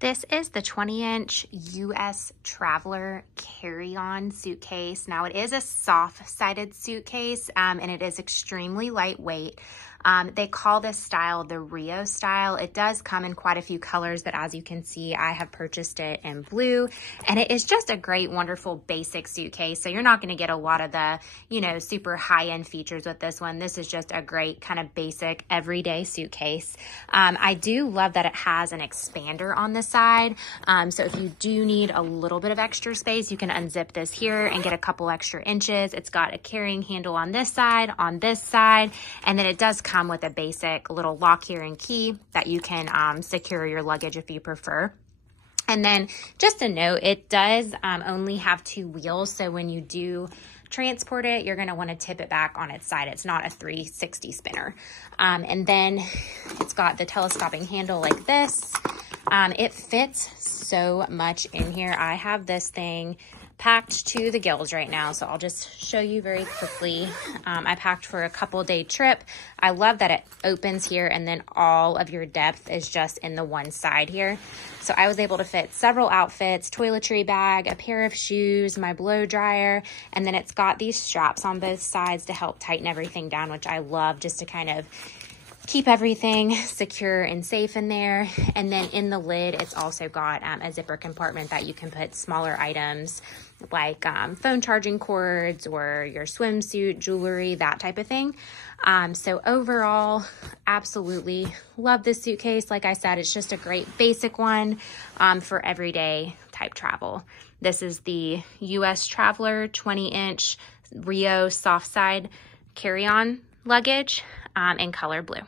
This is the 20-inch US Traveler carry-on suitcase. Now it is a soft-sided suitcase and it is extremely lightweight. They call this style the Rio style. It does come in quite a few colors, but as you can see, I have purchased it in blue, and it is just a great, wonderful basic suitcase. So you're not going to get a lot of the, super high-end features with this one. This is just a great kind of basic everyday suitcase. I do love that it has an expander on the side. So if you do need a little bit of extra space, you can unzip this here and get a couple extra inches. It's got a carrying handle on this side, and then it does come with a basic little lock here and key that you can secure your luggage if you prefer. And then just a note, it does only have 2 wheels, so when you do transport it, you're going to want to tip it back on its side. It's not a 360 spinner. And then it's got the telescoping handle like this. It fits so much in here. I have this thing packed to the gills right now, so I'll just show you very quickly. I packed for a couple-day trip. I love that it opens here and then all of your depth is just in the one side here. So I was able to fit several outfits, toiletry bag, a pair of shoes, my blow dryer, and then it's got these straps on both sides to help tighten everything down, which I love, just to kind of keep everything secure and safe in there. And then in the lid, it's also got a zipper compartment that you can put smaller items like phone charging cords or your swimsuit, jewelry, that type of thing. So overall, absolutely love this suitcase. Like I said, it's just a great basic one for everyday type travel. This is the US Traveler 20-inch Rio Softside carry-on luggage in color blue.